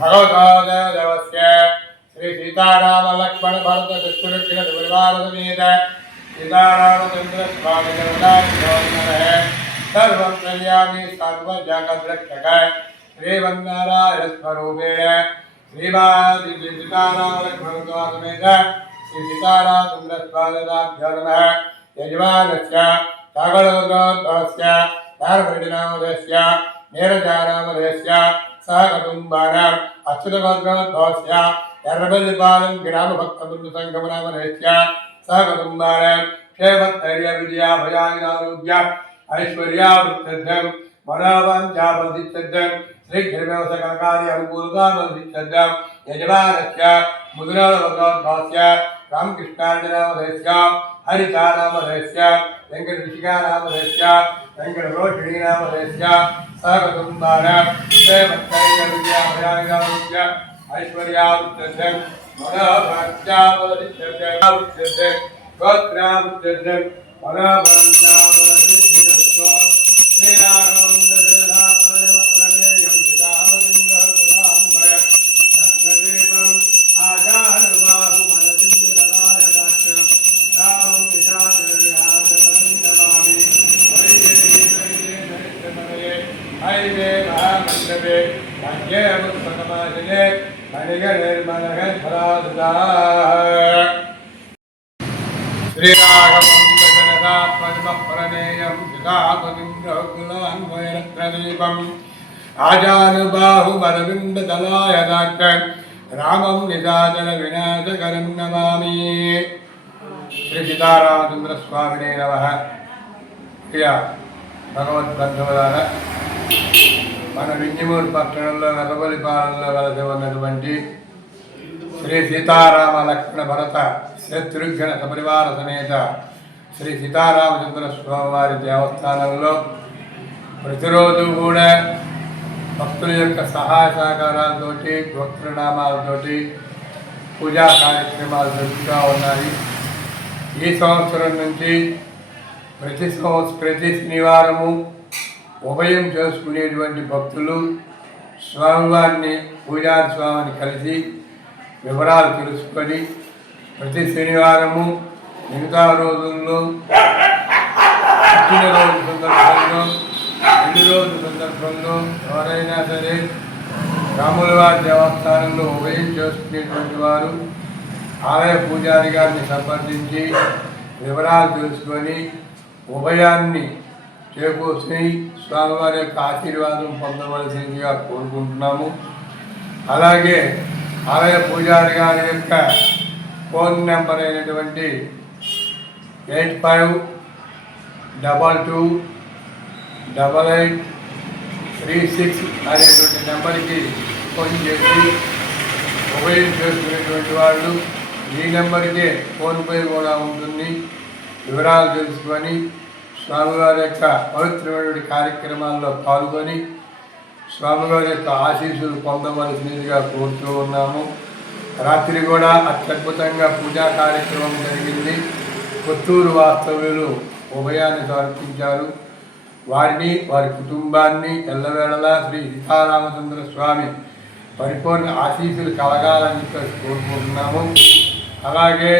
भगवतोदेवस्य श्री सीताराम लक्ष्मण भरत शत्रुघ्न परिवार समेत सीतारामचंद्र स्वामी जगन्नाथ सर्वं कल्याणी सर्व जगत रक्षक श्रीमन्नारायण स्वरूपेण श्रीवादी सीताराम लक्ष्मण समेत श्री सीतारामचंद्र स्वामिभ्यो नमः यजमानस्य कागलोद्भवस्य धारपरिणामस्य नीरजानामधस्य सह कुटुम्बानाम् अच्युतभद्रोद्भवस्य एर्रबल्लिपालెం ग्रामभक्तबृन्द संगमनामधस्य सह कुटुम्बानाम् क्षेमस्थैर्य विजयाभयारोग्य ऐश्वर्यावृद्धिर्धम् मनोवाञ्छाफलसिद्धिर्धम् श्रीघ्रव्यवसकर्कार्य अनुकूलताफलसिद्धिर्धम् यजमानस्य मुद्राभद्रोद्भवस्य रामकृष्णार्जनामधस्य हरिचानामधस्य वेंकटऋषिकानामधस्य वेंकटरोहिणीनामधस्य सहकुटुम्बानाम् क्षेमस्थैर्यविजयाभयारोग्य ऐश्वर्यावृद्धिर्धम् मनोवाञ्छाफलसिद्धिर्धम् गोत्रावृद्धिर्धम् मनोवाञ्छाफलसिद्धिरस्तु श्रीराघवन्दशरथात्मजमप्रमेयं श्रीरामचन्द्रकुलान्वय रत्नदीपम् आजानुबाहुमरविन्ददलायदाक्षं रामं निशाचरविहारकरं नमामि वैदेहीतये हैवे महामण्डपे भाग्ये पुष्पकमासने मणिगणैर्मनगफलादुदाः श्रीराघवन्दशरथात्मजमप्रमेयं श्रीरामचन्द्रकुलान्वय रत्नदीपम् आजानुबाहुमरविन्ददलायदाक्षं रामं निशाचरविनाशकरं नमामि श्री सीतारामचंद्र स्वामिने नमः। प्रिय భగవద్బంధువులారా, మన వింజమూరు పట్టణంలో వెలబలిపాలెంలో వెలసి ఉన్నటువంటి శ్రీ సీతారామ లక్ష్మణ భరత శత్రుఘ్న సపరివార సమేత శ్రీ సీతారామచంద్ర స్వామివారి దేవస్థానంలో ప్రతిరోజు కూడా భక్తుల యొక్క సహాయ సహకారాలతోటి గోత్రనామాలతోటి పూజా కార్యక్రమాలు జరుగుతూ ఉన్నాయి. ఈ సంవత్సరం నుంచి ప్రతి శనివారము ఉభయం చేసుకునేటువంటి భక్తులు స్వామివారిని పూజారి స్వామిని కలిసి వివరాలు తెలుసుకొని ప్రతి శనివారము మిగతా రోజుల్లో పుట్టినరోజు సందర్భంలో పెళ్లి రోజు సందర్భంలో ఎవరైనా సరే రాములవారి దేవస్థానంలో ఉభయం చేసుకునేటువంటి వారు ఆలయ పూజారి గారిని సంప్రదించి వివరాలు తెలుసుకొని ఉభయాన్ని చేకూర్చి స్వామివారి యొక్క ఆశీర్వాదం పొందవలసిందిగా కోరుకుంటున్నాము. అలాగే ఆలయ పూజారి గారి యొక్క ఫోన్ నెంబర్ అయినటువంటి 85228836 అనేటువంటి నెంబర్కి ఫోన్ చేసి ఉభయం చేసుకునేటువంటి వాళ్ళు ఈ నెంబర్కే ఫోన్పే కూడా ఉంటుంది. వివరాలు తెలుసుకొని స్వామివారి యొక్క పవిత్రమైనటువంటి కార్యక్రమాల్లో పాల్గొని స్వామివారి యొక్క ఆశీస్సులు పొందవలసినదిగా కోరుతూ ఉన్నాము. రాత్రి కూడా అత్యద్భుతంగా పూజా కార్యక్రమం జరిగింది. కొత్తూరు వాస్తవ్యులు ఉభయాన్ని సమర్పించారు. వారిని వారి కుటుంబాన్ని ఎల్లవేళలా శ్రీ సీతారామచంద్ర స్వామి పరిపూర్ణ ఆశీస్సులు కలగాలని కోరుకుంటున్నాము. అలాగే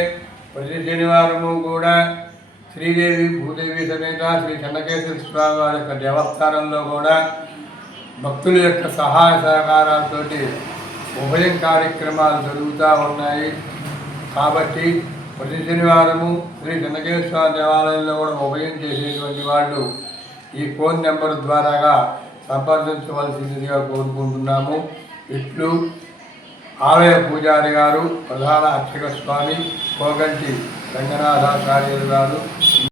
ప్రతి శనివారము కూడా శ్రీదేవి భూదేవి సమేత శ్రీ చెన్నకేశ్వర స్వామి వారి యొక్క దేవస్థానంలో కూడా భక్తుల యొక్క సహాయ సహకారాలతో ఉభయం కార్యక్రమాలు జరుగుతూ ఉన్నాయి. కాబట్టి ప్రతి శనివారము శ్రీ చెన్నకేశ్వర స్వామి దేవాలయంలో కూడా ఉభయం చేసేటువంటి వాళ్ళు ఈ ఫోన్ నెంబర్ ద్వారాగా సంప్రదించవలసిందిగా కోరుకుంటున్నాము. ఇట్లు ఆలయ పూజారి గారు, ప్రధాన అర్చక స్వామి కోగంటి రంగనాథాచార్యులు గారు.